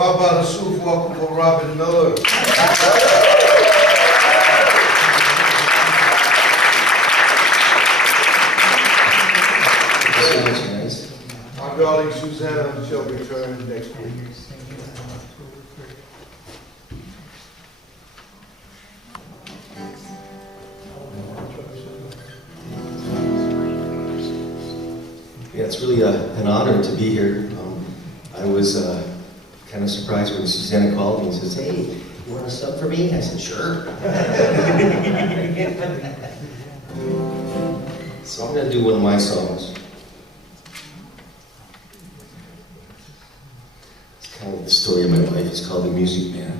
how about a smooth welcome for Robin Miller? Our darling Susanna shall return next week. Yeah, it's really an honor to be here. I was kind of surprised when Susanna called me and says, "Hey, you want to sub for me?" I said, "Sure." So I'm going to do one of my songs. It's kind of the story of my life. It's called The Music Man.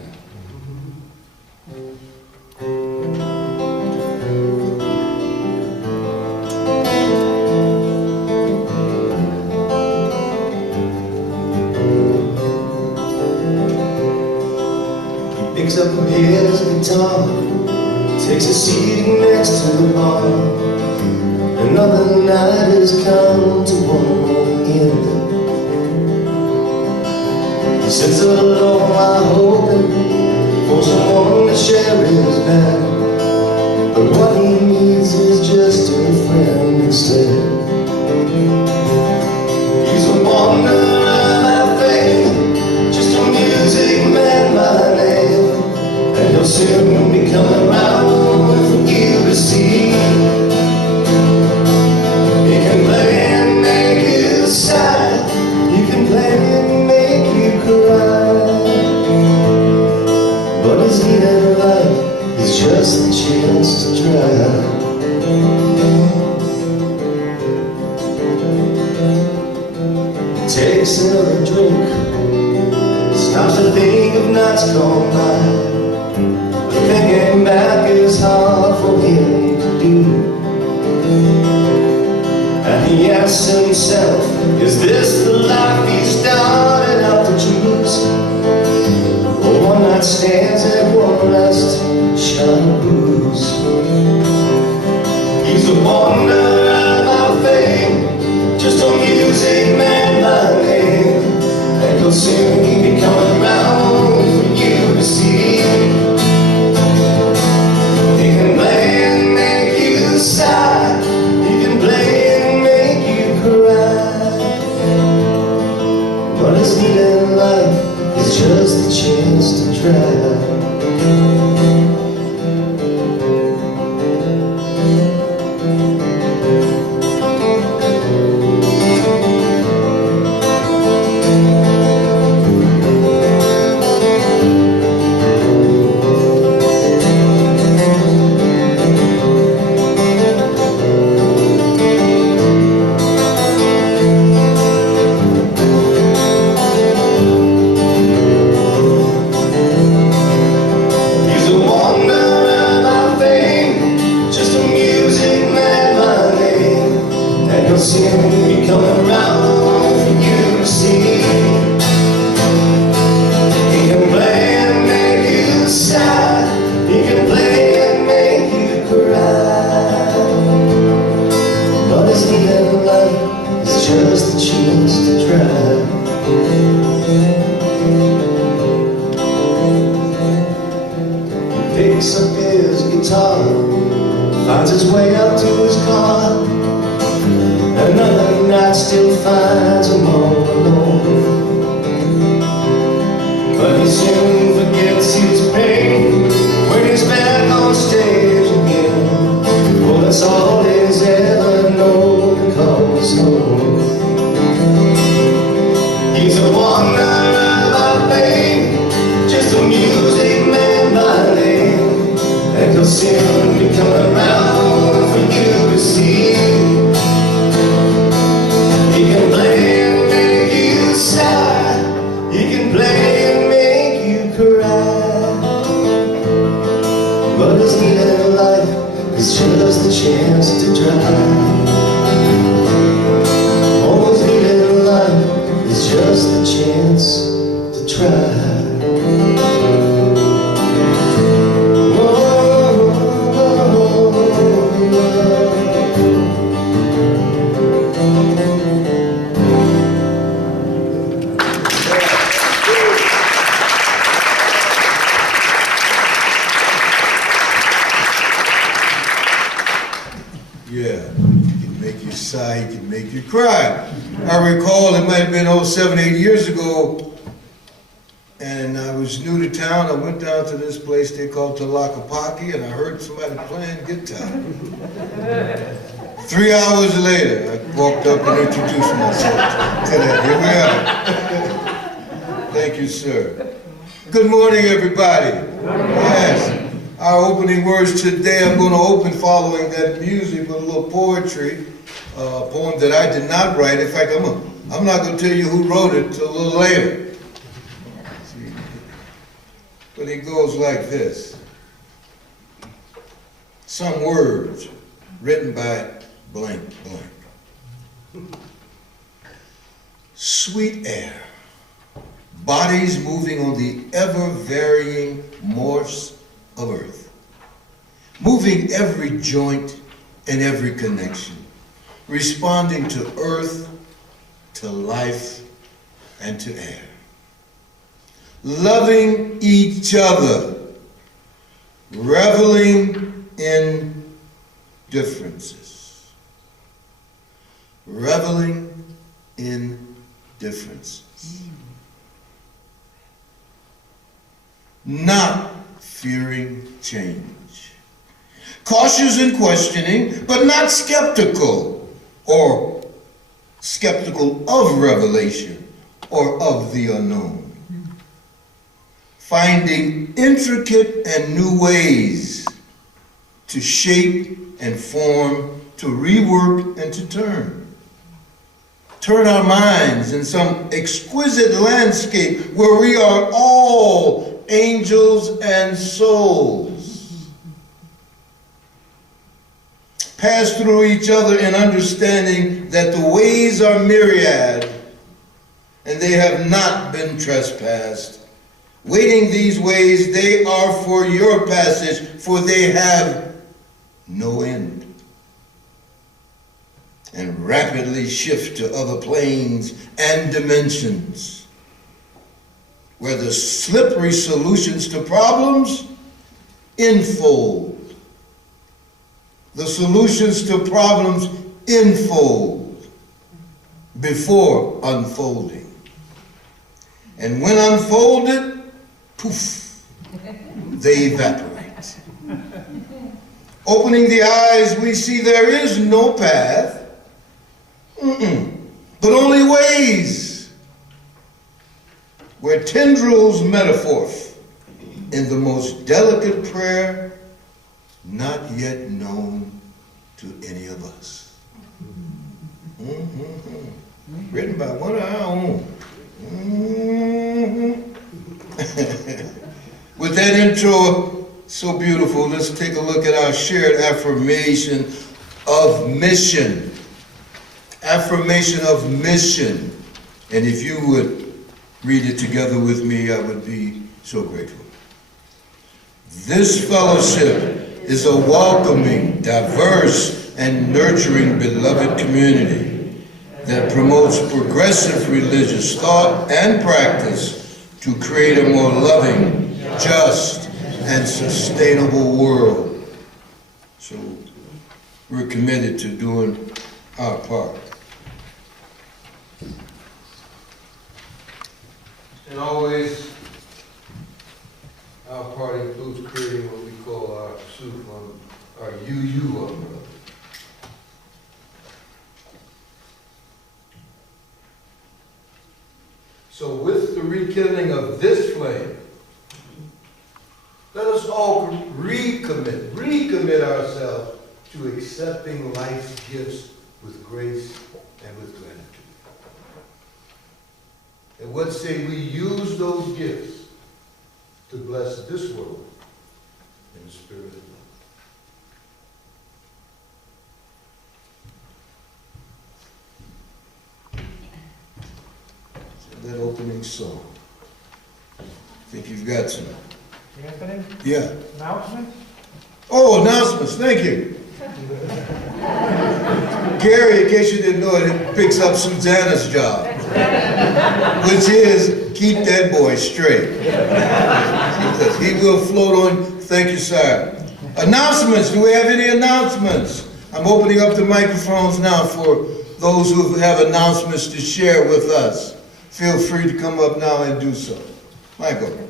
Picks up his guitar, takes a seat next to the bar. Another night has come to one more end. He sits alone while hoping for someone to share his bed, but what he needs is just a friend instead. He's a wanderer by faith, just a music man by name. And he'll soon be coming around for you to see. He can play and make you sigh. He can play and make you cry. But his need in life is just a chance to try. Takes another drink, stops to think of nights gone by. Thinking back is hard for him to do. And he asks himself, is this the life he started out to choose? For one night stands and one last shot of booze. He's a wanderer by fame, just a music man by name. And he'll soon be coming around for you to see. Sigh. He can play and make you cry. But his need in life is just a chance to try. Soon be coming around for you to see. He can play and make you sigh. He can play and make you cry. But his need in life is just a chance to try. He picks up his guitar, finds his way out to his car. Another night still finds him all alone. But he soon forgets his pain when he's back on stage again. Well, that's all he's ever known to call his home. He's a wanderer by fame, just a music man by name. And he'll soon be coming around for you to see. He can play and make you sigh. He can play and make you cry. But his need in life is just a chance to try. All his need in life is just a chance to try. He can make you sigh, he can make you cry. I recall it might have been 7, 8 years ago, and I was new to town. I went down to this place they call Talakapaki, and I heard somebody playing guitar. 3 hours later, I walked up and introduced myself to that. Here we are. Thank you, sir. Good morning, everybody. Yes. Our opening words today, I'm going to open following that music with a little poetry, a poem that I did not write. In fact, I'm not going to tell you who wrote it till a little later. But it goes like this. Some words written by blank, blank. Sweet air, bodies moving on the ever-varying morphs of earth, moving every joint and every connection, responding to earth, to life, and to air. Loving each other, reveling in differences. Reveling in differences. Not fearing change. Cautious in questioning, but not skeptical, or skeptical of revelation or of the unknown. Finding intricate and new ways to shape and form, to rework and to turn. Turn our minds in some exquisite landscape where we are all angels and souls. Pass through each other in understanding that the ways are myriad and they have not been trespassed. Waiting these ways, they are for your passage, for they have no end. And rapidly shift to other planes and dimensions, where the slippery solutions to problems enfold. The solutions to problems enfold before unfolding. And when unfolded, poof, they evaporate. Opening the eyes, we see there is no path, but only ways, where tendrils metaphor in the most delicate prayer not yet known to any of us. Written by one of our own. With that intro so beautiful, let's take a look at our shared affirmation of mission. Affirmation of mission. And if you would read it together with me, I would be so grateful. This fellowship is a welcoming, diverse, and nurturing beloved community that promotes progressive religious thought and practice to create a more loving, just, and sustainable world. So we're committed to doing our part. And always, our part includes creating what we call our SUF, our UU umbrella. So with the rekindling of this flame, let us all recommit ourselves to accepting life's gifts with grace and with gratitude. And what say we use those gifts to bless this world in the spirit of love. So that opening song. I think you've got some. Anthony? Yeah. Announcements? Oh, announcements, thank you. Gary, in case you didn't know it, picks up Susanna's job, which is keep that boy straight. He will float on. Thank you, sir. Announcements. Do we have any announcements? I'm opening up the microphones now for those who have announcements to share with us. Feel free to come up now and do so. Michael.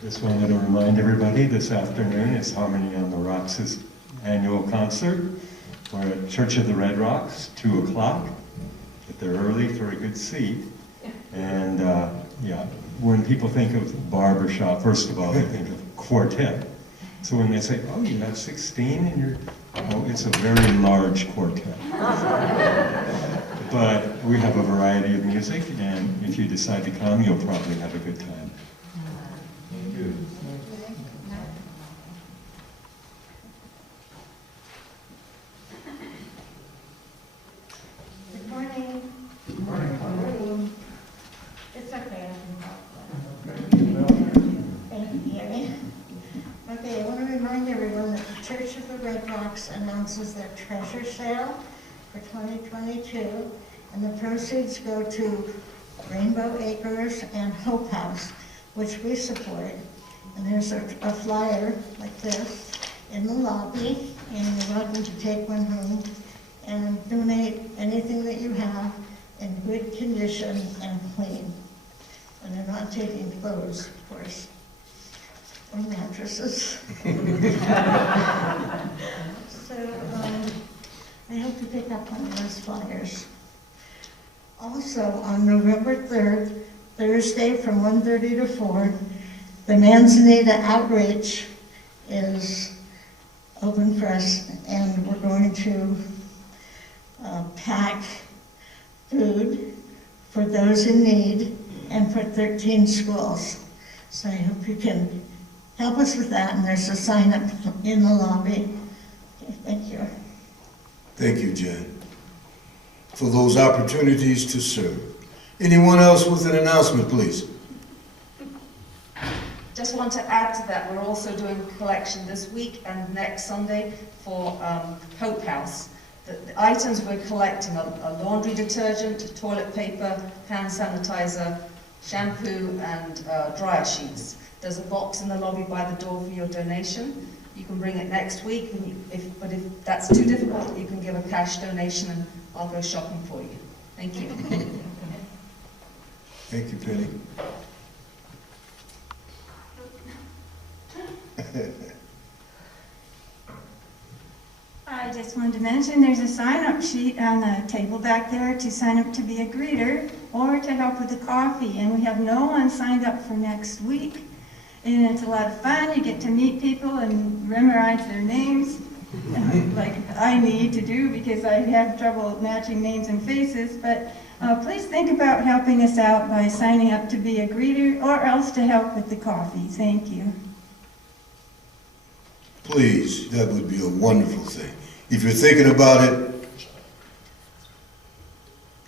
Just wanted to remind everybody this afternoon is Harmony on the Rocks' annual concert. We're at Church of the Red Rocks, 2 o'clock. Get there early for a good seat. And yeah, when people think of barbershop, first of all, they think of quartet. So when they say, oh, you have 16 in your, oh, it's a very large quartet. But we have a variety of music, and if you decide to come, you'll probably have a good time. Thank you. Good morning. Good morning. It's okay. Thank you, Gary. Okay, I want to remind everyone that the Church of the Red Rocks announces their treasure sale for 2022, and the proceeds go to Rainbow Acres and Hope House, which we support. And there's a flyer like this in the lobby, and you're welcome to take one home and donate anything that you have in good condition and clean. And they're not taking clothes, of course, or mattresses. So I hope to pick up one of those flyers. Also, on November 3rd, Thursday from 1:30 to 4, the Manzanita Outreach is open for us, and we're going to pack food for those in need and for 13 schools. So I hope you can help us with that, and there's a sign up in the lobby. Okay, thank you. Thank you, Jen, for those opportunities to serve. Anyone else with an announcement, please? Just want to add to that, we're also doing a collection this week and next Sunday for Hope House. The items we're collecting are laundry detergent, toilet paper, hand sanitizer, shampoo, and dryer sheets. There's a box in the lobby by the door for your donation. You can bring it next week, and but if that's too difficult, you can give a cash donation and I'll go shopping for you. Thank you. Thank you, Penny. I just wanted to mention there's a sign-up sheet on the table back there to sign up to be a greeter or to help with the coffee, and we have no one signed up for next week. And it's a lot of fun. You get to meet people and memorize their names, like I need to do because I have trouble matching names and faces. But please think about helping us out by signing up to be a greeter or else to help with the coffee. Thank you. Please, that would be a wonderful thing. If you're thinking about it,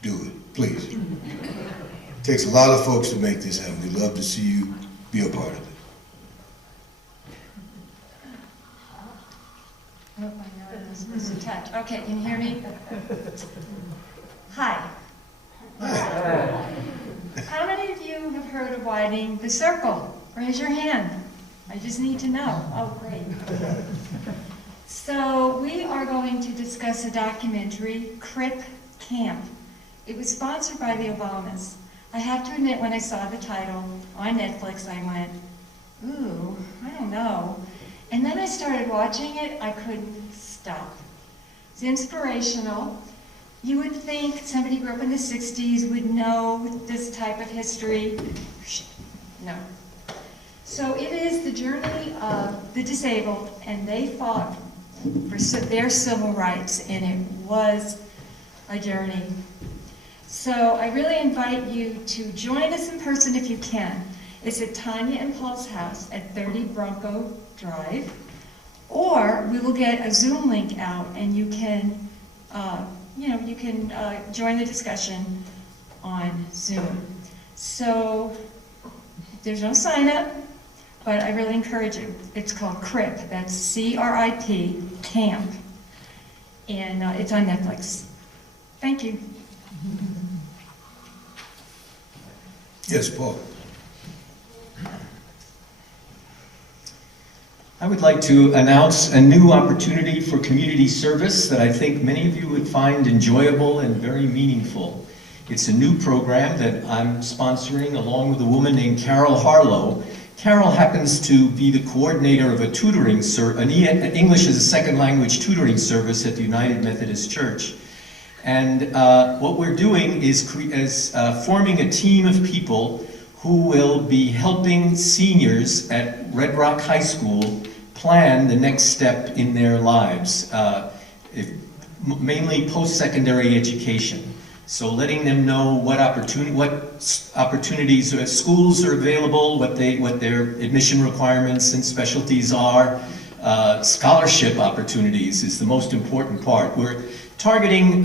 do it, please. It takes a lot of folks to make this happen. We'd love to see you be a part of it. Oh, I know I'm supposed to touch. Okay, can you hear me? Hi. How many of you have heard of widening the circle? Raise your hand. I just need to know. Oh, great. So we are going to discuss a documentary, Crip Camp. It was sponsored by the Obamas. I have to admit, when I saw the title on Netflix, I went, ooh, I don't know. And then I started watching it. I couldn't stop. It's inspirational. You would think somebody who grew up in the 60s would know this type of history. No. So it is the journey of the disabled, and they fought for their civil rights, and it was a journey. So I really invite you to join us in person if you can. It's at Tanya and Paul's house at 30 Bronco Drive, or we will get a Zoom link out, and you can, join the discussion on Zoom. So there's no sign up, but I really encourage you. It's called CRIP. That's C-R-I-P, Camp, and it's on Netflix. Thank you. Yes, Paul. I would like to announce a new opportunity for community service that I think many of you would find enjoyable and very meaningful. It's a new program that I'm sponsoring along with a woman named Carol Harlow. Carol happens to be the coordinator of a tutoring an English as a second language tutoring service at the United Methodist Church. And what we're doing is forming a team of people who will be helping seniors at Red Rock High School plan the next step in their lives, mainly post-secondary education. So letting them know what opportunities schools are available, what their admission requirements and specialties are. Scholarship opportunities is the most important part. We're targeting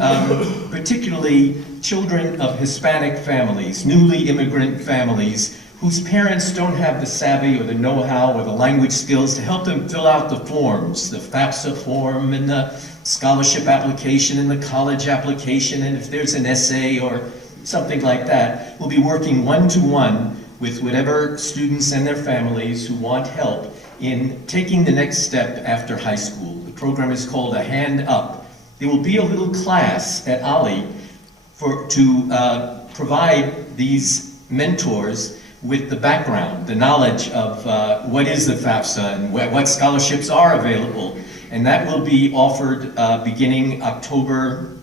particularly children of Hispanic families, newly immigrant families, whose parents don't have the savvy or the know-how or the language skills to help them fill out the forms, the FAFSA form and the scholarship application and the college application, and if there's an essay or something like that, we'll be working one-to-one with whatever students and their families who want help in taking the next step after high school. The program is called A Hand Up. There will be a little class at Ollie to provide these mentors with the background, the knowledge of what is the FAFSA and what scholarships are available. And that will be offered beginning October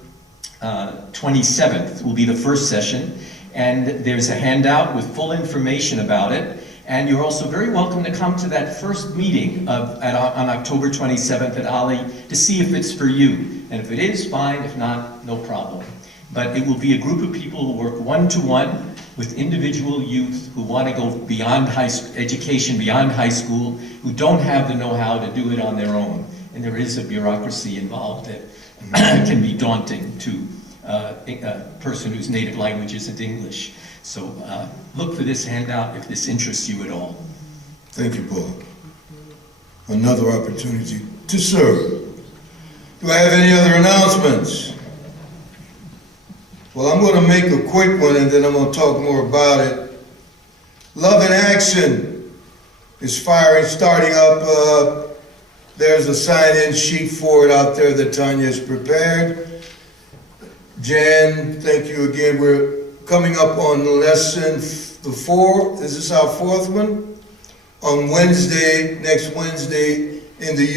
27th will be the first session. And there's a handout with full information about it. And you're also very welcome to come to that first meeting on October 27th at Ollie to see if it's for you. And if it is, fine. If not, no problem. But it will be a group of people who work one-to-one with individual youth who want to go beyond education, beyond high school, who don't have the know-how to do it on their own. And there is a bureaucracy involved that can be daunting to a person whose native language isn't English. So look for this handout if this interests you at all. Thank you, Paul. Another opportunity to serve. Do I have any other announcements? Well, I'm going to make a quick one and then I'm going to talk more about it. Love in Action is starting up. There's a sign-in sheet for it out there that Tanya's prepared. Jan, thank you again. We're coming up on lesson 4. Is this our 4th one? On Wednesday, next Wednesday, in the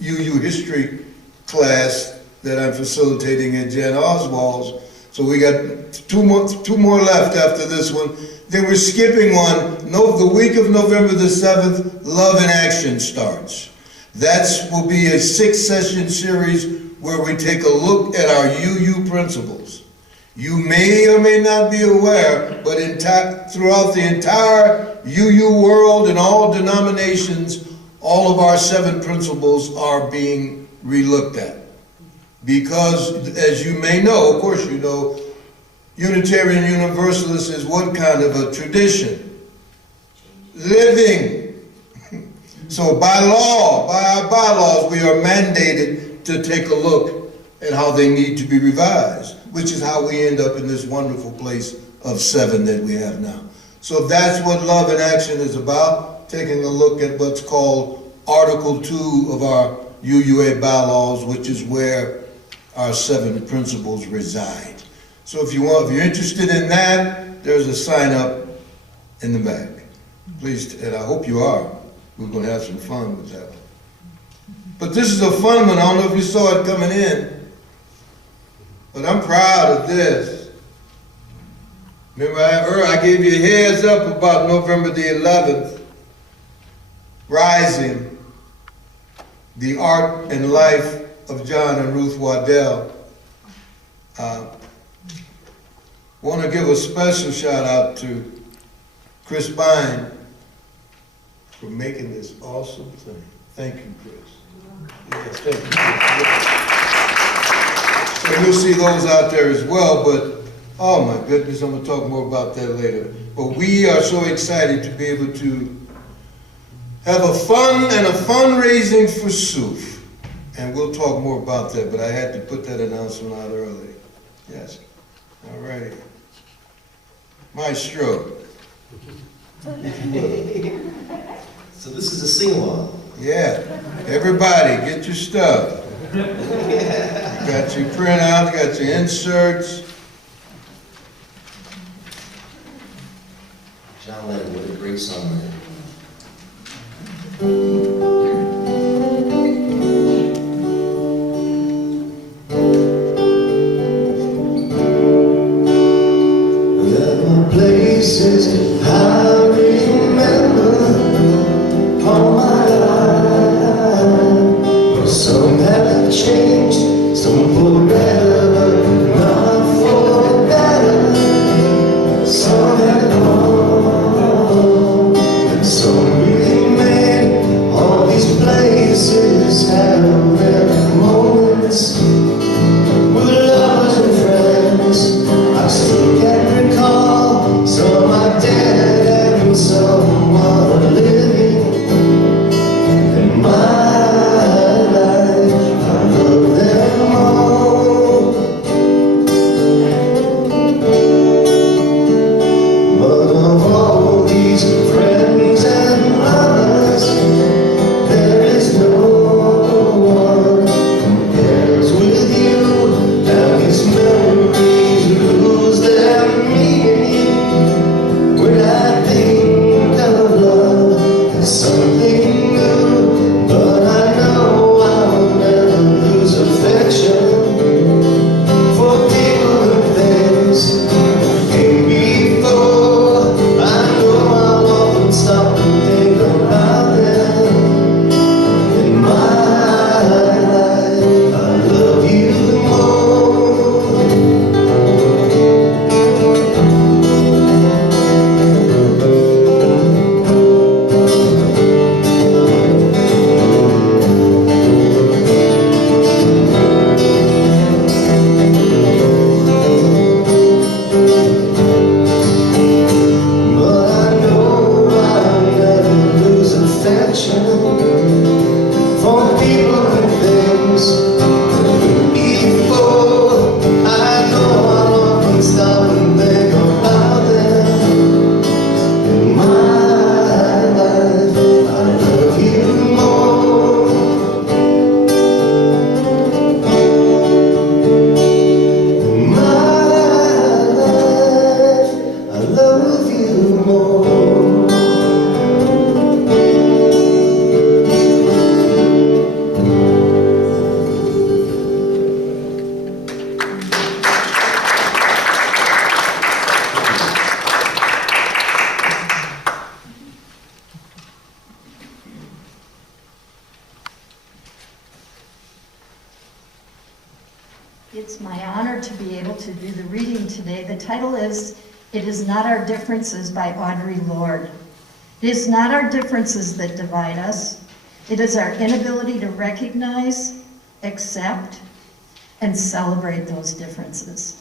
UU history class that I'm facilitating at Jan Oswald's. So we got two more left after this one. Then we're skipping one. The week of November the 7th, Love in Action starts. That will be a 6-session series where we take a look at our UU principles. You may or may not be aware, but throughout the entire UU world and all denominations, all of our 7 principles are being relooked at. Because, as you may know, of course you know, Unitarian Universalist is what kind of a tradition? Living. So by law, by our bylaws, we are mandated to take a look at how they need to be revised, which is how we end up in this wonderful place of 7 that we have now. So that's what Love in Action is about, taking a look at what's called Article 2 of our UUA bylaws, which is where our 7 principles reside. So if you're interested in that, there's a sign up in the back. Please, and I hope you are. We're going to have some fun with that one. But this is a fun one. I don't know if you saw it coming in, but I'm proud of this. Remember, I gave you a heads up about November the 11th, Rising, the Art and Life of John and Ruth Waddell. Want to give a special shout out to Chris Bine for making this awesome thing. Thank you, Chris. Yes, thank you, Chris. So you'll see those out there as well, but oh my goodness, I'm going to talk more about that later. But we are so excited to be able to have a fun and a fundraising for SUF. And we'll talk more about that, but I had to put that announcement out early. Yes. All righty. Maestro. So this is a sing-along. Yeah, everybody, get your stuff. You got your printouts, got your inserts. John Lennon, what a great song. There were places I remember all my life. Some have changed, some for better, but not for better. Some have gone, and some remain. All these places have their moments with lovers and friends. I still can recall some are dead and some are living. In my life, I love them all. But of all these friends and lovers, there is no one compares with you. And these memories lose their meaning when I think of love as something new. But I know I'll never lose affection for people and things that came before. I know I'll often stop and think about them. In my life, I love you more. But I know I'll never lose affection for people and things before. I know I'll often stop and think about them. In my life, I love you more. In my life, I love you more. It's my honor to be able to do the reading today. The title is, "It Is Not Our Differences" by Audre Lorde. It is not our differences that divide us. It is our inability to recognize, accept, and celebrate those differences.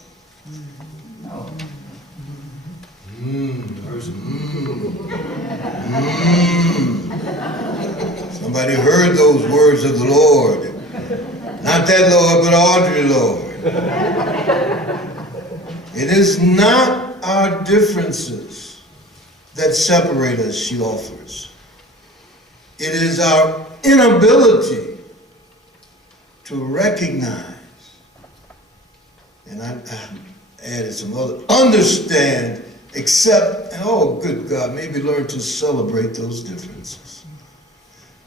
Somebody heard those words of the Lord. Not that Lord, but Audre Lorde. It is not our differences that separate us, she offers. It is our inability to recognize, and I added some other, understand, accept, and oh, good God, maybe learn to celebrate those differences.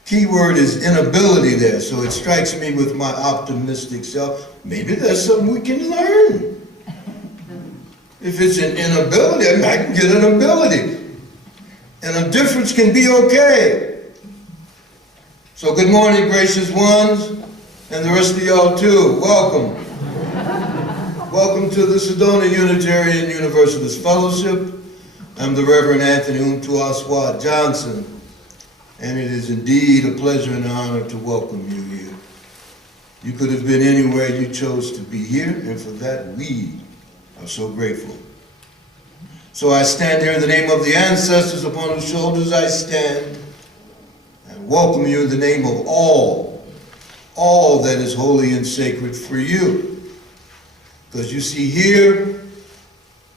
Key word is inability there, so it strikes me with my optimistic self, maybe there's something we can learn. If it's an inability, I mean, I can get an ability. And a difference can be okay. So good morning, gracious ones, and the rest of y'all too. Welcome. Welcome to the Sedona Unitarian Universalist Fellowship. I'm the Reverend Anthony Mtuaswa Johnson, and it is indeed a pleasure and an honor to welcome you here. You could have been anywhere, you chose to be here, and for that we are so grateful. So I stand here in the name of the ancestors upon whose shoulders I stand, and welcome you in the name of all that is holy and sacred for you. Because you see here,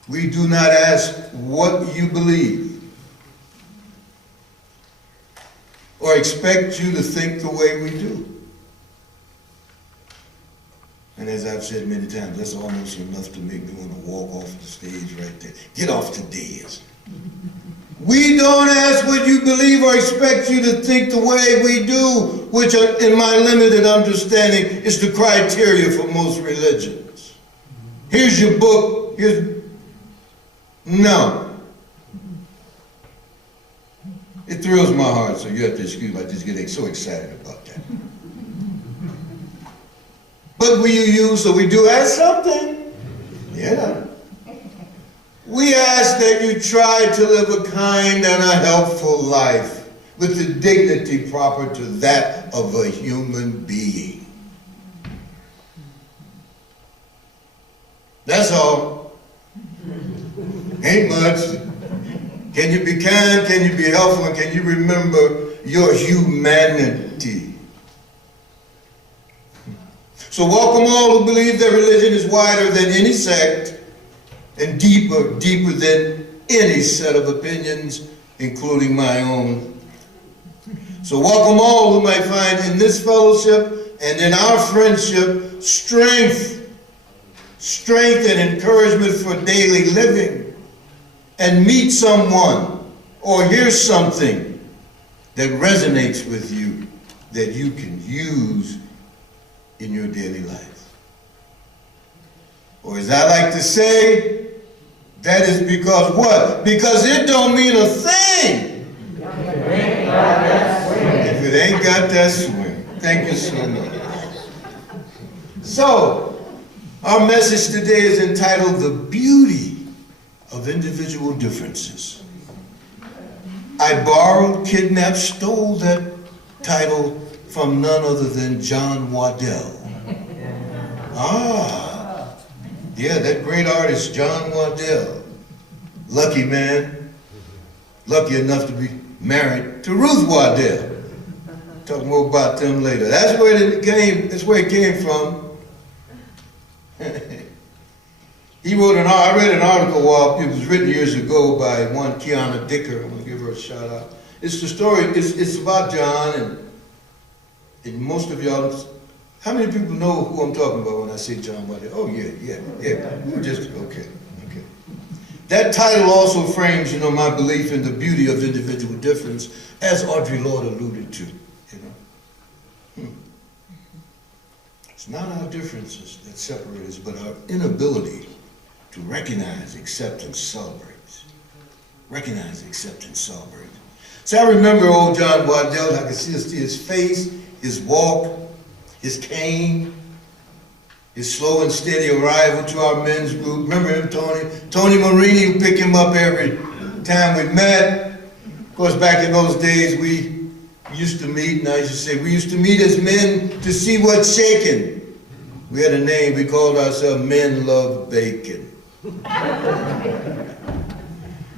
we do not ask what you believe. or expect you to think the way we do. And as I've said many times, that's almost enough to make me want to walk off the stage right there. Get off the dais. We don't ask what you believe or expect you to think the way we do, which in my limited understanding is the criteria for most religions. Here's your book. No. It thrills my heart, so you have to excuse me. I just get so excited about that. But will you use, so we do ask something? Yeah. We ask that you try to live a kind and a helpful life with the dignity proper to that of a human being. That's all. Ain't much. Can you be kind? Can you be helpful? And can you remember your humanity? So welcome all who believe their religion is wider than any sect and deeper than any set of opinions, including my own. So welcome all who might find in this fellowship and in our friendship strength and encouragement for daily living, and meet someone or hear something that resonates with you that you can use in your daily life. Or as I like to say, that is because what? Because it don't mean a thing if it ain't got that swing. Thank you so much. So, our message today is entitled The Beauty of Individual Differences. I borrowed, kidnapped, stole that title from none other than John Waddell. Yeah, that great artist, John Waddell. Lucky man. Lucky enough to be married to Ruth Waddell. Talk more about them later. That's where it came from. He wrote I read an article, it was written years ago by one Kiana Dicker. I'm going to give her a shout out. It's the story, it's about John, and most of y'all, how many people know who I'm talking about when I say John Waddell? Oh, yeah. We're just, okay. That title also frames, my belief in the beauty of individual difference, as Audre Lorde alluded to, It's not our differences that separate us, but our inability to recognize, accept, and celebrate. Recognize, accept, and celebrate. So I remember old John Waddell. I could see his face, his walk, his cane, his slow and steady arrival to our men's group. Remember him, Tony? Tony Marini would pick him up every time we met. Of course, back in those days, we used to meet, and I used to say, we used to meet as men to see what's shaking. We had a name, we called ourselves Men Love Bacon.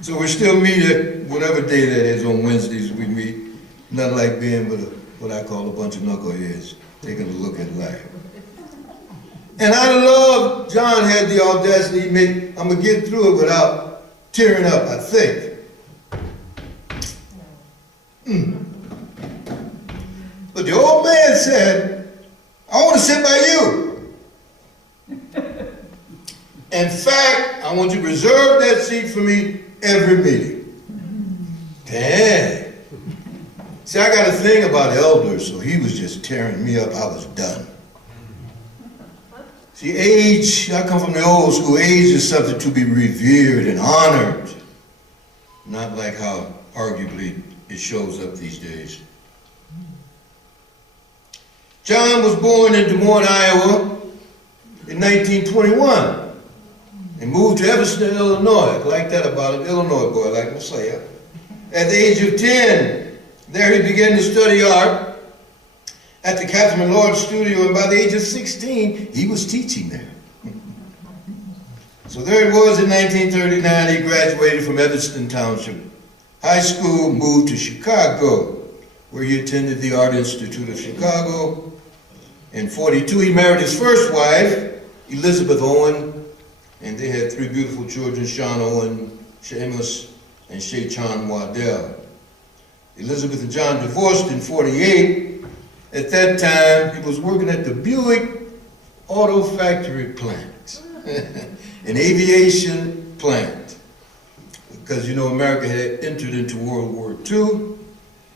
So we still meet at whatever day that is on Wednesdays we meet. Nothing like being with what I call a bunch of knuckleheads, taking a look at life. And I love, John had the audacity, I'm going to get through it without tearing up, I think. But the old man said, I want to sit by you. In fact, I want you to reserve that seat for me every meeting. Dang. See, I got a thing about elders, so he was just tearing me up. I was done. See, age, I come from the old school. Age is something to be revered and honored. Not like how, arguably, it shows up these days. John was born in Des Moines, Iowa in 1921 and moved to Evanston, Illinois. I like that about him, Illinois boy, like Messiah. At the age of 10, there he began to study art at the Catherine Lord Studio, and by the age of 16, he was teaching there. So there it was in 1939, he graduated from Evanston Township High School, moved to Chicago, where he attended the Art Institute of Chicago. In 42, he married his first wife, Elizabeth Owen, and they had 3 beautiful children, Sean Owen, Seamus, and Shechan Waddell. Elizabeth and John divorced in 48. At that time, he was working at the Buick Auto Factory plant, an aviation plant, because you know America had entered into World War II,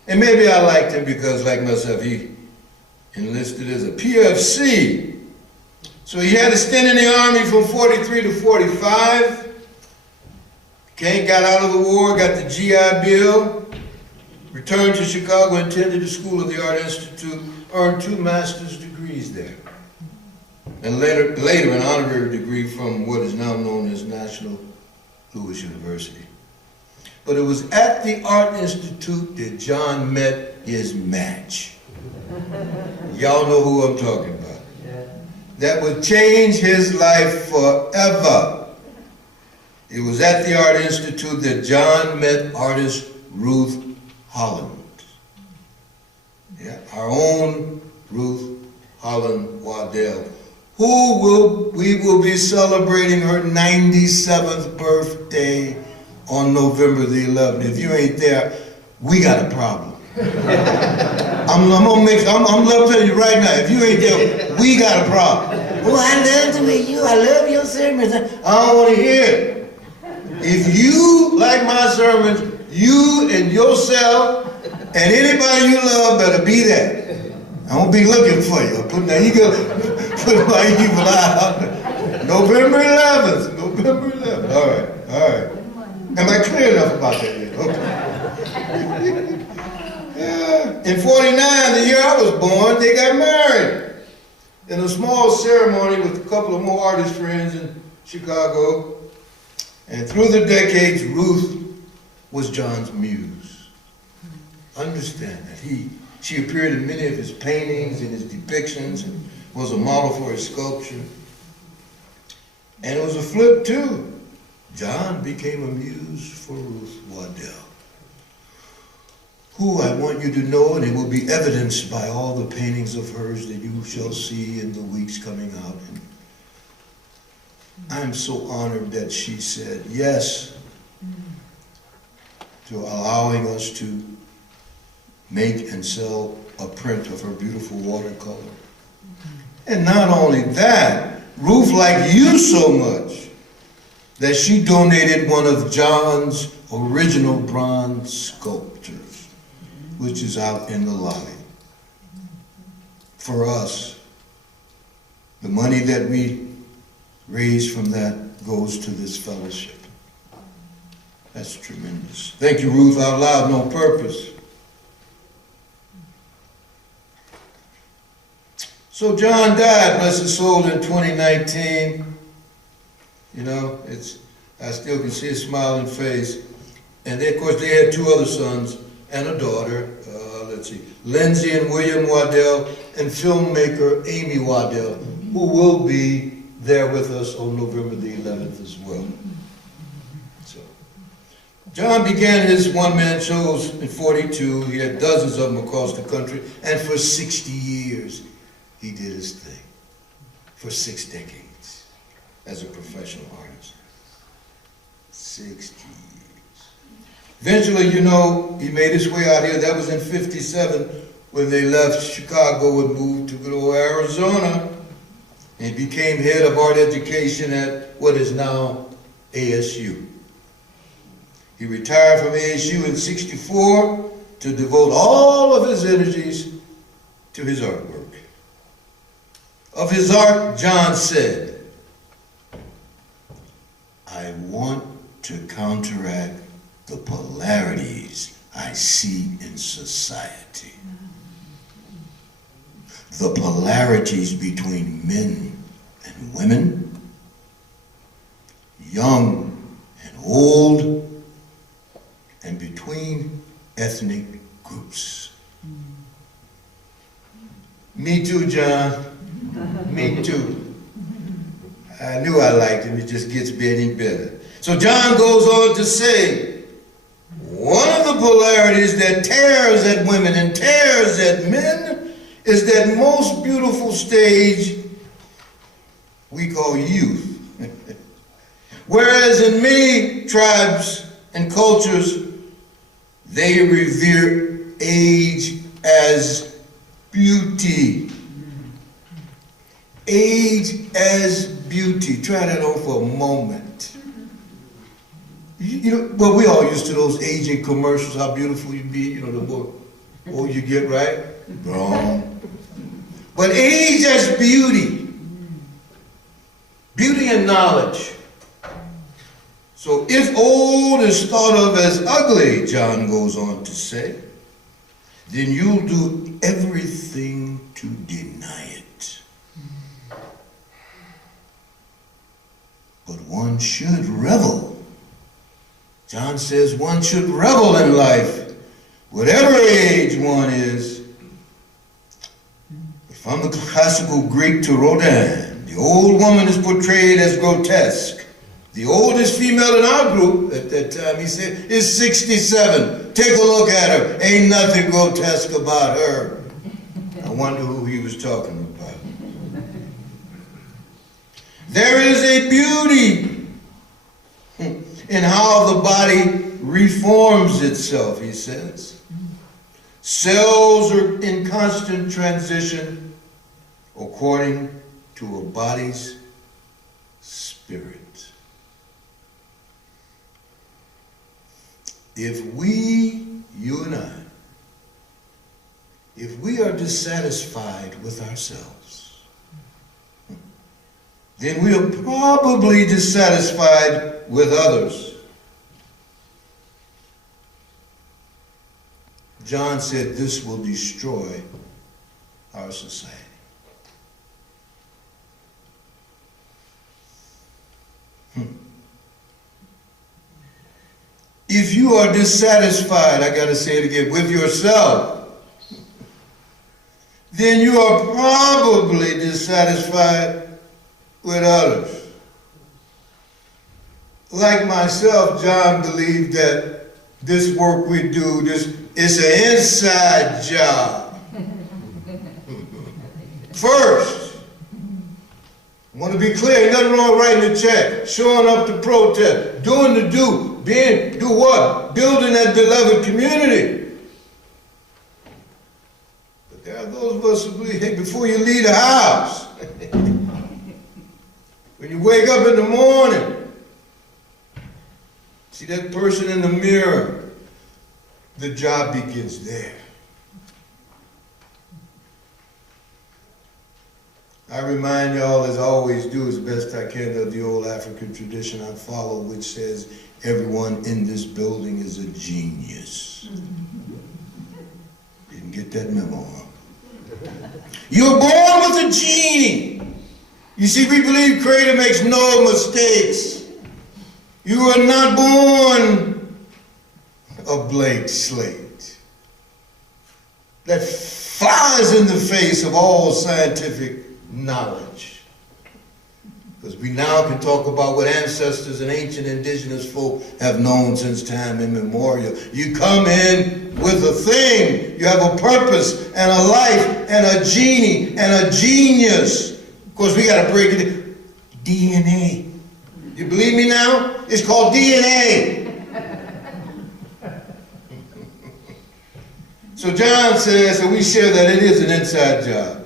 and maybe I liked him because, like myself, he enlisted as a PFC. So he had to stint in the Army from 43 to 45. Got out of the war, got the GI Bill, returned to Chicago, attended the School of the Art Institute, earned 2 master's degrees there. And later an honorary degree from what is now known as National Louis University. But it was at the Art Institute that John met his match. Y'all know who I'm talking about. That would change his life forever. It was at the Art Institute that John met artist Ruth Holland. Yeah, our own Ruth Holland Waddell, we will be celebrating her 97th birthday on November the 11th. If you ain't there, we got a problem. I'm telling you right now, if you ain't there, we got a problem. Oh, I love to meet you. I love your sermons. I don't want to hear it. If you like my sermons, you and yourself and anybody you love better be there. I won't be looking for you. You gotta put my evil eye out there. November 11th. November 11th. All right. Am I clear enough about that yet? Okay. Yeah. In 49, the year I was born, they got married. In a small ceremony with a couple of more artist friends in Chicago. And through the decades, Ruth was John's muse. Understand that. She appeared in many of his paintings and his depictions and was a model for his sculpture. And it was a flip too. John became a muse for Ruth Waddell, who I want you to know, and it will be evidenced by all the paintings of hers that you shall see in the weeks coming out. And I'm so honored that she said yes to allowing us to make and sell a print of her beautiful watercolor. And not only that, Ruth liked you so much that she donated one of John's original bronze sculptures, which is out in the lobby. For us, the money that we raise from that goes to this fellowship. That's tremendous. Thank you, Ruth, out loud, no purpose. So John died, bless his soul, in 2019. You know, I still can see his smiling face. And they, of course, they had 2 other sons and a daughter. Lindsay and William Waddell, and filmmaker Amy Waddell, who will be there with us on November the 11th as well. So, John began his one-man shows in 42. He had dozens of them across the country, and for 60 years, he did his thing. For 6 decades, as a professional artist. 60 years. Eventually, you know, he made his way out here. That was in 57 when they left Chicago and moved to good old Arizona. And became head of art education at what is now ASU. He retired from ASU in 64 to devote all of his energies to his artwork. Of his art, John said, "I want to counteract the polarities I see in society. The polarities between men and women, young and old, and between ethnic groups." Me too, John. Me too. I knew I liked him. It just gets getting better. So John goes on to say, one of the polarities that tears at women and tears at men is that most beautiful stage we call youth. Whereas in many tribes and cultures, they revere age as beauty. Age as beauty. Try that on for a moment. Well, we all used to those aging commercials, how beautiful you be, the more old you get, right? Wrong. But age as beauty. Beauty and knowledge. So if old is thought of as ugly, John goes on to say, then you'll do everything to deny it. But one should revel. John says one should revel in life, whatever age one is. From the classical Greek to Rodin, the old woman is portrayed as grotesque. The oldest female in our group at that time, he said, is 67. Take a look at her. Ain't nothing grotesque about her. I wonder who he was talking about. There is a beauty in how the body reforms itself, he says. Cells are in constant transition according to a body's spirit. If we, you and I, if we are dissatisfied with ourselves, then we are probably dissatisfied with others. John said this will destroy our society. If you are dissatisfied, I got to say it again, with yourself, then you are probably dissatisfied with others. Like myself, John believed that this work we do, it's an inside job. First, I want to be clear, nothing wrong writing a check, showing up to protest, doing the do what? Building that beloved community. But there are those of us who believe, hey, before you leave the house, when you wake up in the morning, see that person in the mirror, the job begins there. I remind y'all, as I always do, as best I can, of the old African tradition I follow, which says everyone in this building is a genius. Didn't get that memo, huh? You're born with a genie. You see, we believe Creator makes no mistakes. You are not born a blank slate. That flies in the face of all scientific knowledge. Because we now can talk about what ancestors and ancient indigenous folk have known since time immemorial. You come in with a thing. You have a purpose and a life and a genie and a genius. Of course, we got to break it in. DNA. You believe me now? It's called DNA. So John says, and we share that it is an inside job.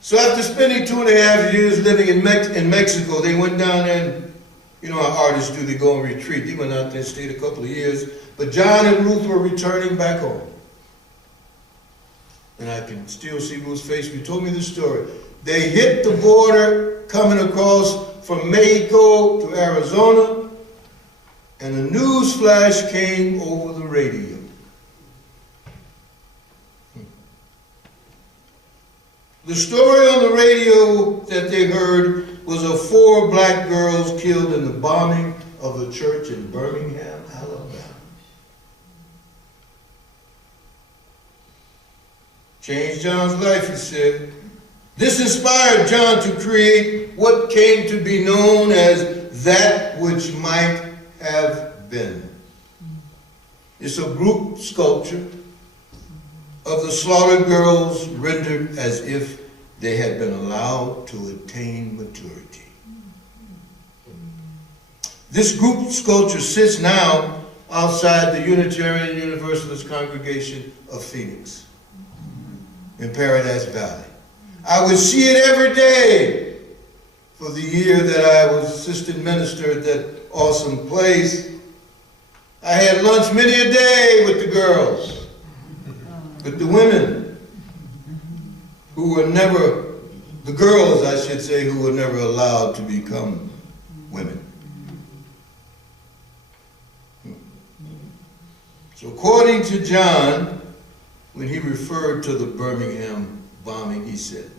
So after spending 2.5 years living in Mexico, they went down there and, you know how artists do, they go on retreat. They went out there and stayed a couple of years. But John and Ruth were returning back home. And I can still see Ruth's face. You told me the story. They hit the border coming across from Mexico to Arizona, and a news flash came over the radio. The story on the radio that they heard was of 4 black girls killed in the bombing of a church in Birmingham, Alabama. Changed John's life, he said. This inspired John to create what came to be known as That Which Might Have Been. It's a group sculpture of the slaughtered girls rendered as if they had been allowed to attain maturity. This group sculpture sits now outside the Unitarian Universalist congregation of Phoenix in Paradise Valley. I would see it every day for the year that I was assistant minister at that awesome place. I had lunch many a day with the girls, with the women who were never, the girls I should say, who were never allowed to become women. So according to John, when he referred to the Birmingham bombing, he said,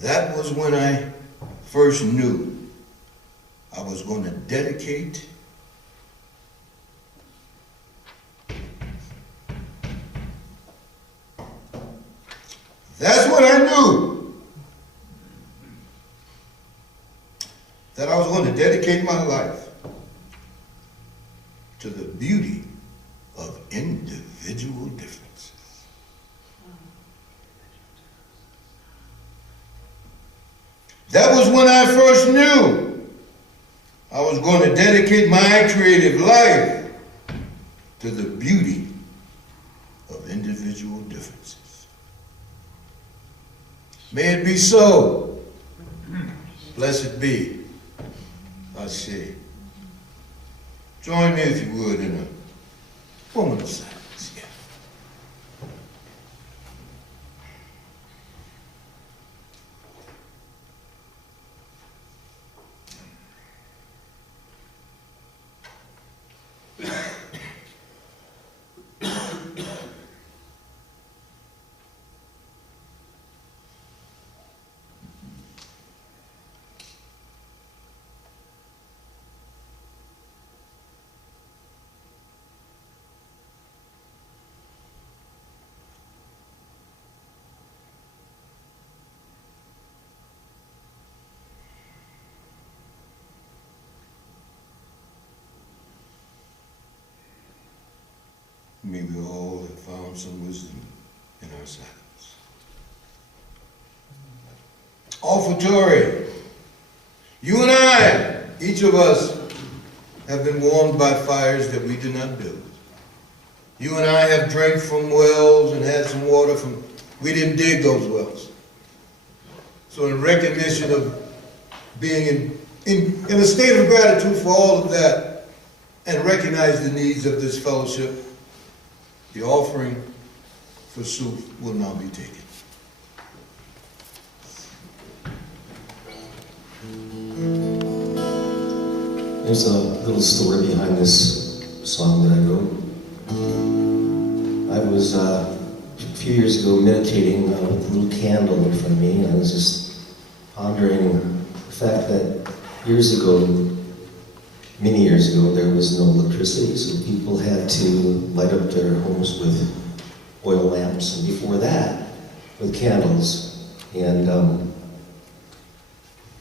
that was when I first knew I was going to dedicate that's when I knew that I was going to dedicate my life to the beauty of individual differences. That was when I first knew I was going to dedicate my creative life to the beauty of individual differences. May it be so. Blessed be. Ashe. Join me, if you would, in a moment of silence. Yeah. May we all have found some wisdom in our silence. Offertory. You and I, each of us, have been warmed by fires that we did not build. You and I have drank from wells and had some water from, we didn't dig those wells. So in recognition of being in a state of gratitude for all of that and recognize the needs of this fellowship, the offering for soup will now be taken. There's a little story behind this song that I wrote. I was a few years ago meditating with a little candle in front of me, and I was just pondering the fact that years ago, many years ago, there was no electricity, so people had to light up their homes with oil lamps, and before that, with candles. And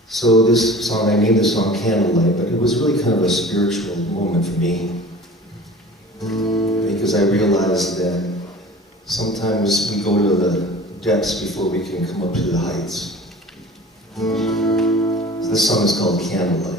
so this song, I named the song Candlelight, but it was really kind of a spiritual moment for me, because I realized that sometimes we go to the depths before we can come up to the heights. So this song is called Candlelight.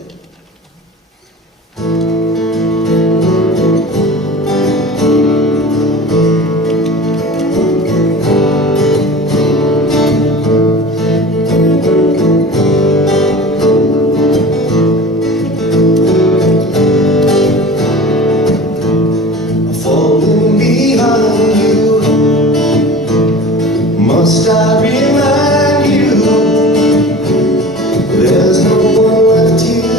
Must I remind you, there's no one left here.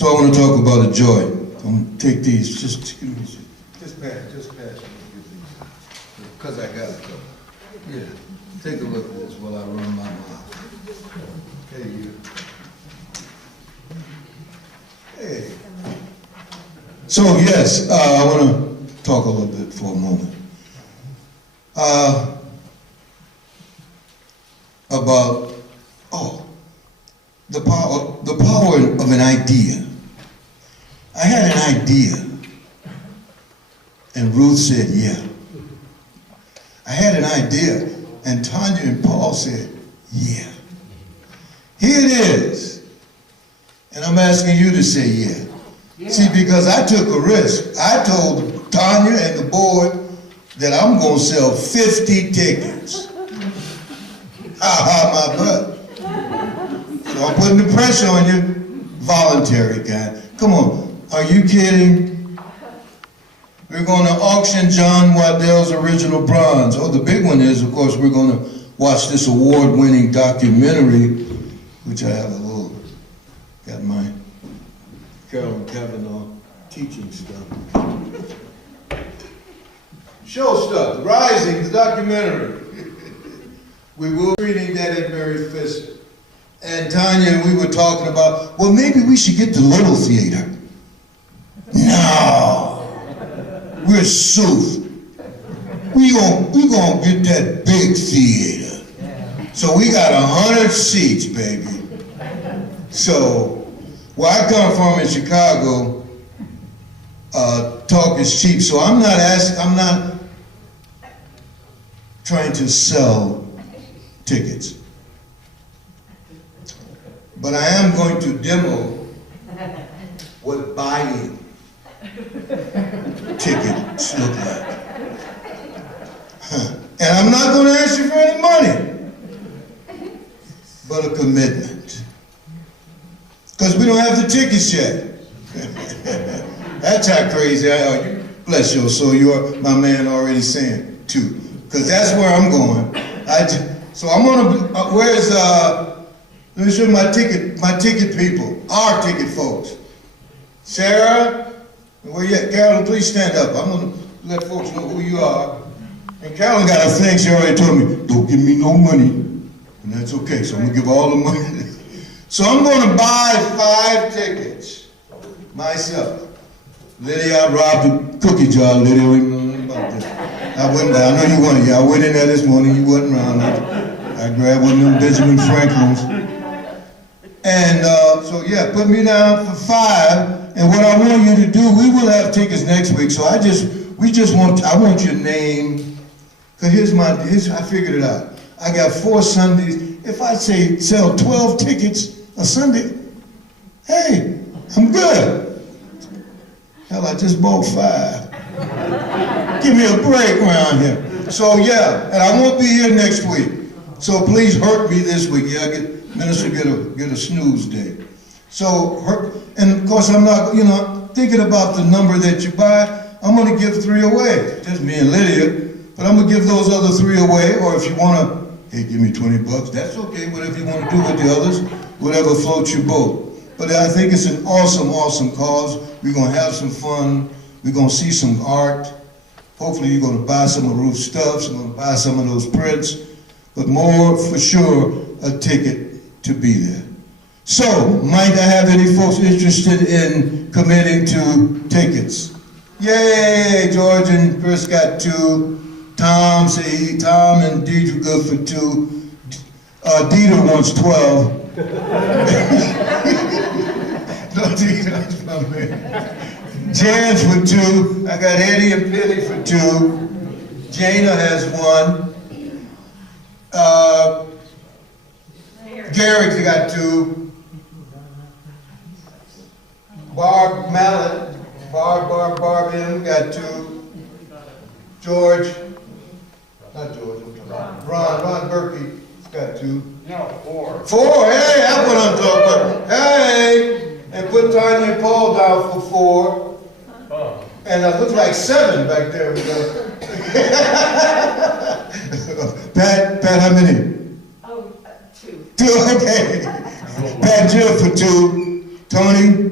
So I want to talk about a joy. I'm gonna take these, just give me, just pass it. Because I got it. Yeah, take a look at this while I run my mouth. Okay, you. Hey. So yes, I want to talk a little bit for a moment. About, the power of an idea. I had an idea, and Ruth said, yeah. I had an idea, and Tanya and Paul said, yeah. Here it is. And I'm asking you to say yeah. See, because I took a risk. I told Tanya and the board that I'm going to sell 50 tickets. My butt. So I'm putting the pressure on you. Voluntary, guy. Come on. Are you kidding? We're going to auction John Waddell's original bronze. Oh, the big one is, of course, we're going to watch this award-winning documentary, which I have a little, got my Carolyn Kavanaugh teaching stuff. Show stuff, Rising, the documentary. We will be reading that at Mary Fisk. And Tanya and we were talking about, well, maybe we should get the little theater. No, we're Sooth. We gonna get that big theater. So we got 100 seats, baby. So, where I come from in Chicago, talk is cheap. So I'm not trying to sell tickets. But I am going to demo what buying tickets look like. And I'm not going to ask you for any money, but a commitment. Because we don't have the tickets yet. That's how crazy I are. You, bless your soul, you're my man already saying too. Because that's where I'm going. So I'm going to, where's, let me show you my ticket people, our ticket folks. Sarah, where you at? Carolyn, please stand up. I'm going to let folks know who you are. And Carolyn got a thing, she already told me, don't give me no money. And that's okay, so I'm going to give all the money. So I'm going to buy 5 tickets myself. Lydia, I robbed the cookie jar. Lydia, we know nothing about this. I went there, I know you weren't here. I went in there this morning, you wasn't around. I grabbed one of them Benjamin Franklin's. And so yeah, put me down for 5. And what I want you to do, we will have tickets next week. So I want your name. Cause I figured it out. I got 4 Sundays. If I say sell 12 tickets a Sunday, hey, I'm good. Hell, I just bought 5. Give me a break around here. So yeah, and I won't be here next week. So please hurt me this week. Yeah, minister get a snooze day. So and of course I'm not, thinking about the number that you buy. I'm going to give 3 away. Just me and Lydia. But I'm going to give those other 3 away, or if you want to, hey, give me $20, that's okay. Whatever you want to do with the others, whatever floats your boat. But I think it's an awesome, awesome cause. We're going to have some fun. We're going to see some art. Hopefully you're going to buy some of Ruth's stuff. You're going to buy some of those prints. But more, for sure, a ticket to be there. So, might I have any folks interested in committing to tickets? Yay, George and Chris got 2. Tom and Deidre good for 2. Deidre wants 12. No, Deidre's my man. Jan's for 2. I got Eddie and Billy for 2. Jana has 1. Garrick's got 2. Barb Mallet, Barb M got 2. George. Not George, Ron Berkey's got 2. No, 4. 4, hey, that's what I'm talking about. Hey, and put Tanya and Paul down for 4. Oh. And it looks like 7 back there. Pat, how many? 2. 2, okay. Pat Jill for 2. Tony,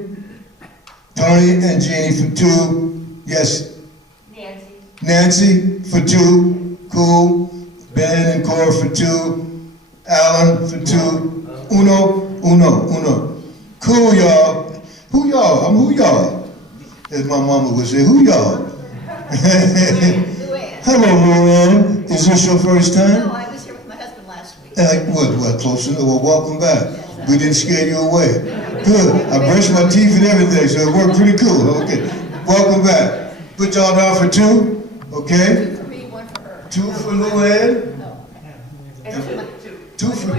2. Yes, Nancy. Nancy for 2. Cool. Ben and Cora for 2. Alan for 2. Uno. Cool, y'all. Who y'all? Who y'all? As my mama would say, who y'all? Hello, Luann. Is this your first time? No, I was here with my husband last week. What, close enough? Well, welcome back. We didn't scare you away. Good. I brushed my teeth and everything, so it worked pretty cool. Okay. Welcome back. Put y'all down for 2. Okay? 2 for me, 1 for her. 2 for Luann. No. And 2. 2 for.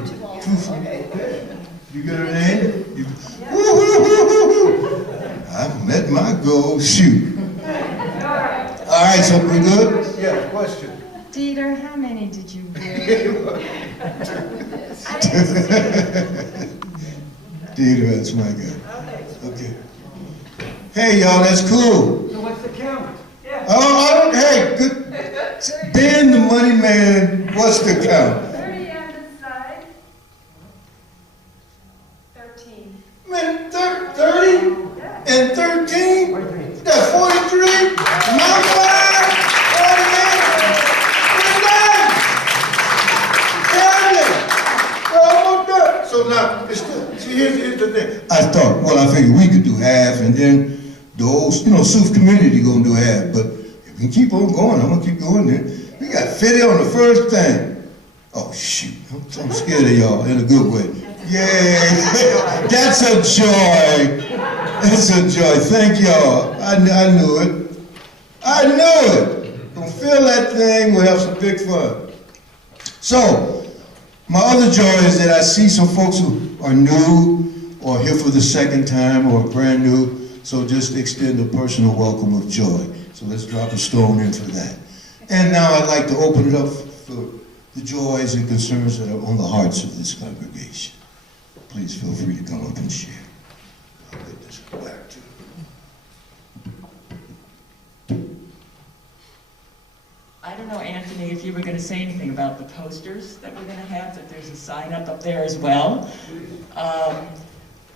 Okay. You get her name? Woo-hoo-hoo-hoo-hoo. I met my goal. Shoot. All right, so we good? Yeah, question. Dieter, how many did you win? Dieter, that's my guy. Okay. Hey, y'all, that's cool. So what's the count? Yeah. Oh, hey, good. Ben, the money man, what's the count? 30 on this side. 13. Man, 30 and 13? That's 43? Not bad! 48! So now, it's still, see, here's the thing. I figured we could do half, and then the old, Suf community gonna do half, but if we keep on going, I'm gonna keep going there. We got 50 on the first thing. Oh, shoot, I'm scared of y'all in a good way. Yay, that's a joy. That's a joy, thank y'all. I knew it. I knew it. Gonna feel that thing, we'll have some big fun. So, my other joy is that I see some folks who are new or here for the second time or brand new, so just extend a personal welcome of joy. So let's drop a stone in for that. And now I'd like to open it up for the joys and concerns that are on the hearts of this congregation. Please feel free to come up and share. I'll get this back to you. I don't know, Anthony, if you were going to say anything about the posters that we're going to have, that there's a sign up there as well.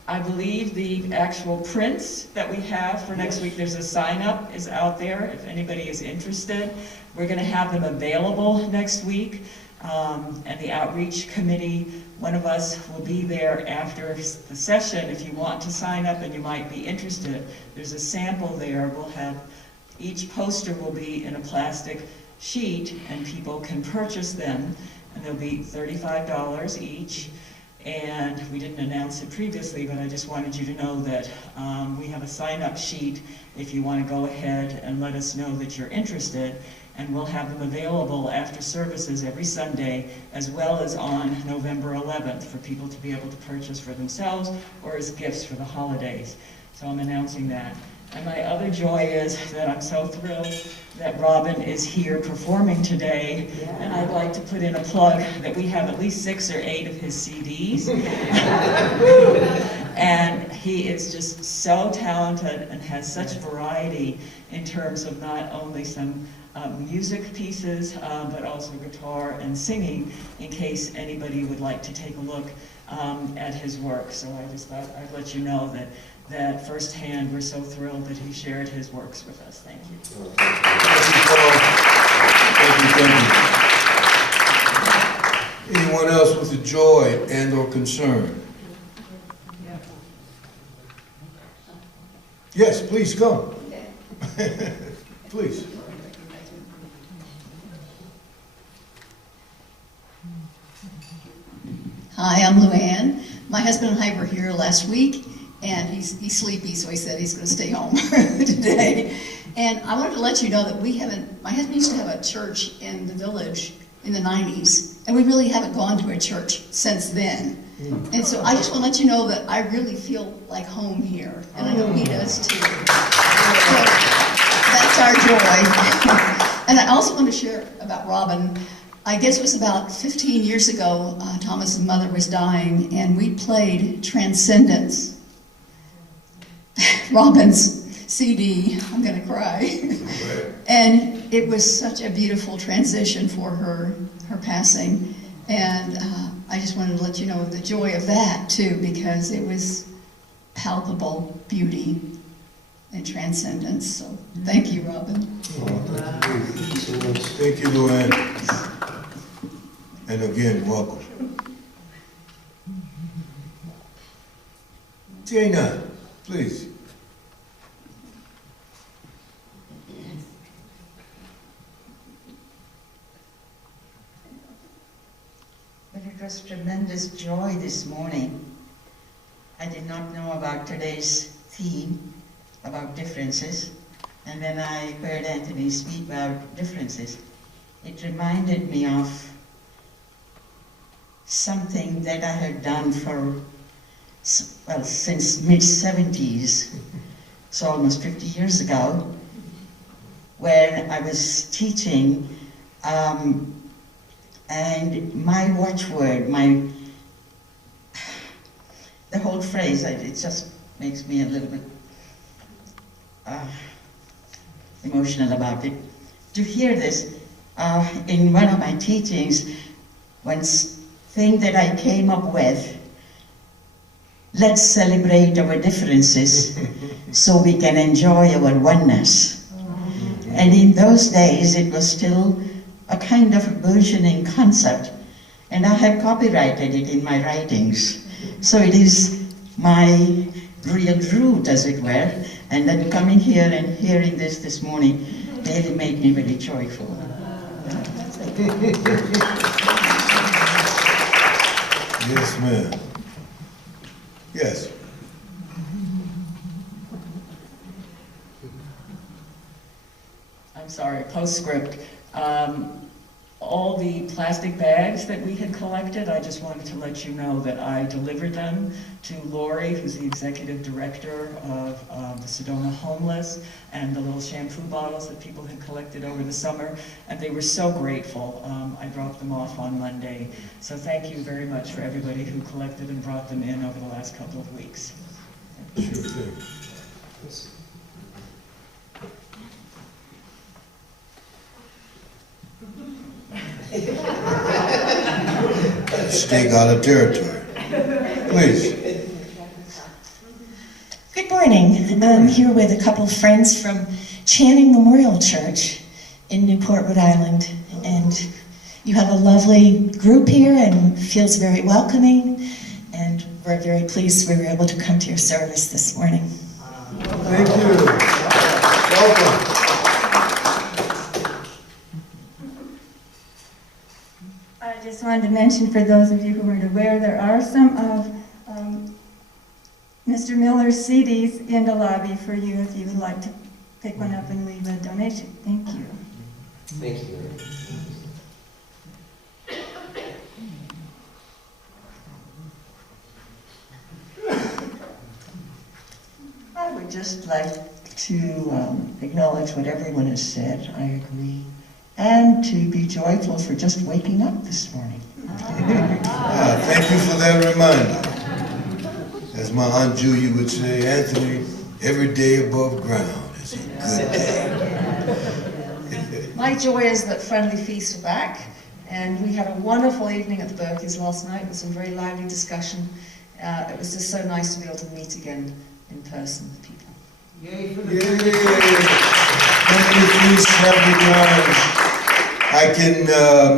I believe the actual prints that we have for next week, there's a sign up is out there if anybody is interested. We're going to have them available next week. And the outreach committee, one of us will be there after the session if you want to sign up and you might be interested. There's a sample there. We'll have, each poster will be in a plastic sheet and people can purchase them, and they'll be $35 each. And we didn't announce it previously, but I just wanted you to know that we have a sign-up sheet if you want to go ahead and let us know that you're interested, and we'll have them available after services every Sunday, as well as on November 11th for people to be able to purchase for themselves or as gifts for the holidays. So I'm announcing that. And my other joy is that I'm so thrilled that Robin is here performing today, and I'd like to put in a plug that we have at least 6 or 8 of his CDs. And he is just so talented and has such variety in terms of not only some music pieces, but also guitar and singing, in case anybody would like to take a look at his work. So I just thought I'd let you know that firsthand, we're so thrilled that he shared his works with us. Thank you. Thank you, thank you. Anyone else with a joy and or concern? Yes, please come. Please. Hi, I'm Luann. My husband and I were here last week, and he's sleepy, so he said he's going to stay home today. And I wanted to let you know that my husband used to have a church in the village in the 90s, and we really haven't gone to a church since then. And so I just want to let you know that I really feel like home here, and I know he does too. So that's our joy. And I also want to share about Robin. I guess it was about 15 years ago, Thomas's mother was dying, and we played Transcendence. Robin's CD, I'm gonna cry. And it was such a beautiful transition for her passing. And I just wanted to let you know of the joy of that too, because it was palpable beauty. and transcendence. So thank you, Robin. Thank you, Luann. And again, welcome. Tina, please. But it was tremendous joy this morning. I did not know about today's theme, about differences. And when I heard Anthony speak about differences, it reminded me of something that I had done for, well, since mid-70s, so almost 50 years ago, where I was teaching, and my watchword, the whole phrase, it just makes me a little bit emotional about it. To hear this, in one of my teachings, one thing that I came up with, let's celebrate our differences so we can enjoy our oneness. And in those days, it was still a kind of burgeoning concept, and I have copyrighted it in my writings. So it is my real root, as it were, and then coming here and hearing this morning really made me very joyful. Yes, ma'am. Yes. I'm sorry, postscript. All the plastic bags that we had collected, I just wanted to let you know that I delivered them to Lori, who's the executive director of the Sedona Homeless, and the little shampoo bottles that people had collected over the summer, and they were so grateful. I dropped them off on Monday. So thank you very much for everybody who collected and brought them in over the last couple of weeks. Sure thing. Stay out of territory. Please. Good morning. I'm here with a couple of friends from Channing Memorial Church in Newport, Rhode Island. And you have a lovely group here and feels very welcoming. And we're very pleased we were able to come to your service this morning. Thank you. Welcome. I just wanted to mention, for those of you who aren't aware, there are some of Mr. Miller's CDs in the lobby for you if you would like to pick one up and leave a donation. Thank you. Thank you. I would just like to acknowledge what everyone has said. I agree. And to be joyful for just waking up this morning. Thank you for that reminder. As my Aunt Julia would say, Anthony, every day above ground is a good day. My joy is that Friendly Feasts are back, and we had a wonderful evening at the Berkeys last night with some very lively discussion. It was just so nice to be able to meet again in person with people. Yay! Friendly Feast, happy times. I can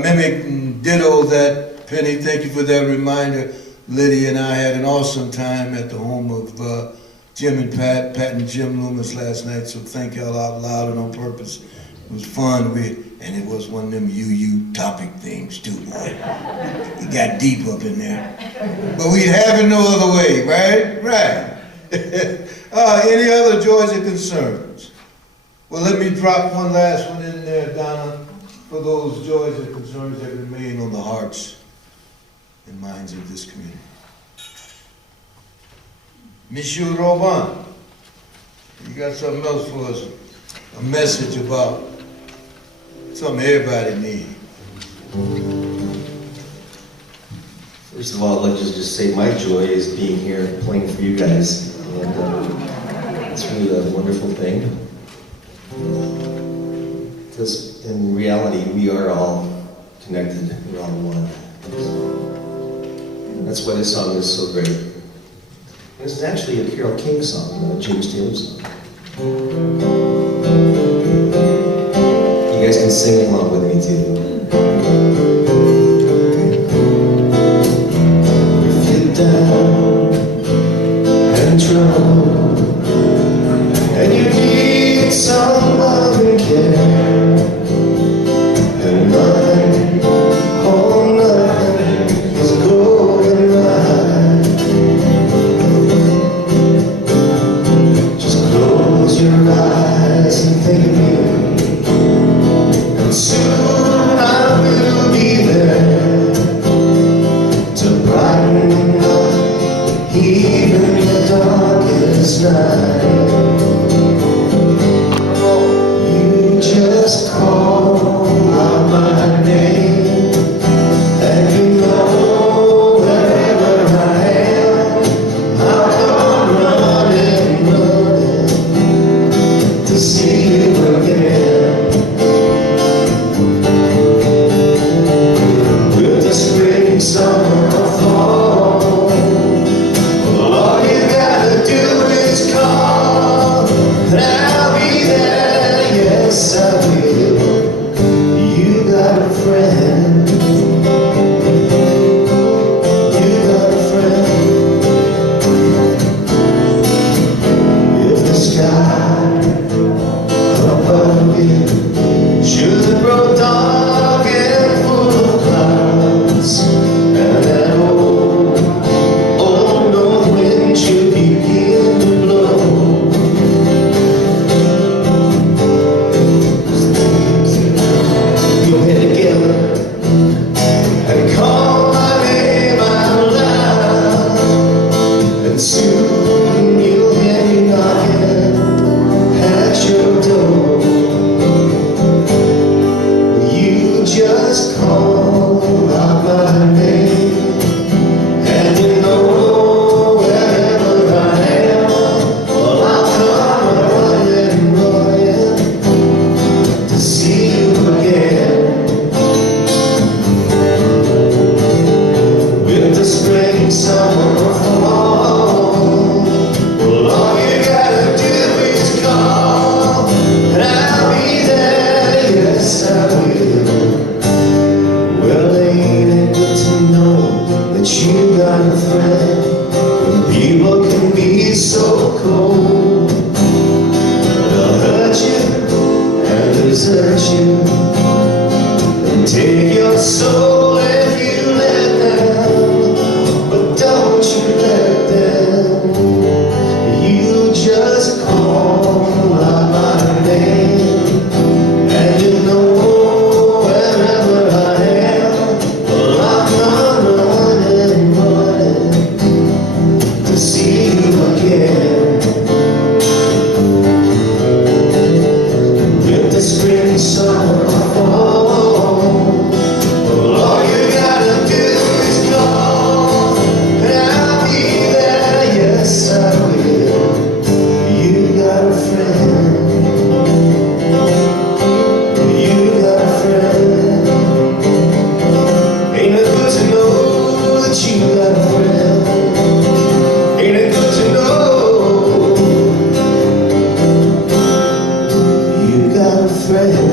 mimic and ditto that, Penny. Thank you for that reminder. Lydia and I had an awesome time at the home of Jim and Pat and Jim Loomis last night, so thank y'all out loud and on purpose. It was fun, and it was one of them UU topic things too, boy. It got deep up in there. But we'd have it no other way, right? Right. Any other joys or concerns? Well, let me drop one last one in there, Donna, for those joys and concerns that remain on the hearts and minds of this community. Monsieur Robin, you got something else for us? A message about something everybody needs. First of all, I'd like to just say my joy is being here and playing for you guys. And it's really a wonderful thing. Because in reality, we are all connected. We're all one. And that's why this song is so great. And it's actually a Carole King song, not a James Taylor song. You guys can sing along with me too. If you're down and troubled, and you need some loving care, and nothing, oh nothing is going right. Just close your eyes and think of me, and soon I will be there to brighten up even the darkest night. You just call out my name, and you know wherever I am, I'll come running, running to see you again. With the spring, summer, or fall, all you gotta do is call, and I'll be there, yes I will. You got a friend, you got a friend. If the sky above you should grow dark and full of clouds, and that old north wind should begin to blow, your head together and call my name out loud, and soon you'll hear me knocking at your door. You just call out my name, and you know wherever I am, well, I'll come running, running to see you again. With the spring, summer, or fall, well, all you gotta do is call, and I'll be there, yes I will. Well, ain't it good to know that you got a friend, when people can be so cold? They'll hurt you and desert you and take your soul if you let them, but don't you let them. You just call out my name, and you know wherever I am, well, I'll come running, running to see you again. With the spring, summer, or fall, well, all you gotta do is call, and I'll be there, yes I will. You got a friend, you got a friend. Ain't it good to know that you got a friend? Ain't it good to know you got a friend?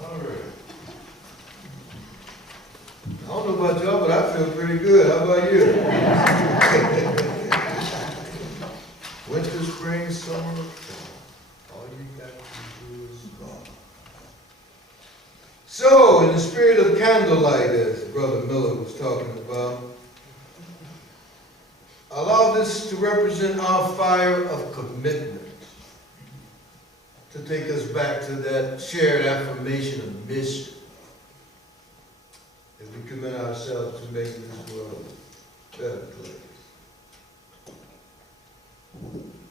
All right. I don't know about y'all, but I feel pretty good. How about you? Winter, spring, summer, fall. All you got to do is call. So, in the spirit of candlelight, as Brother Miller was talking about, allow this to represent our fire of commitment, to take us back to that shared affirmation of mission, as we commit ourselves to making this world a better place.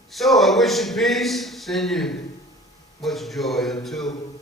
So I wish you peace, send you much joy until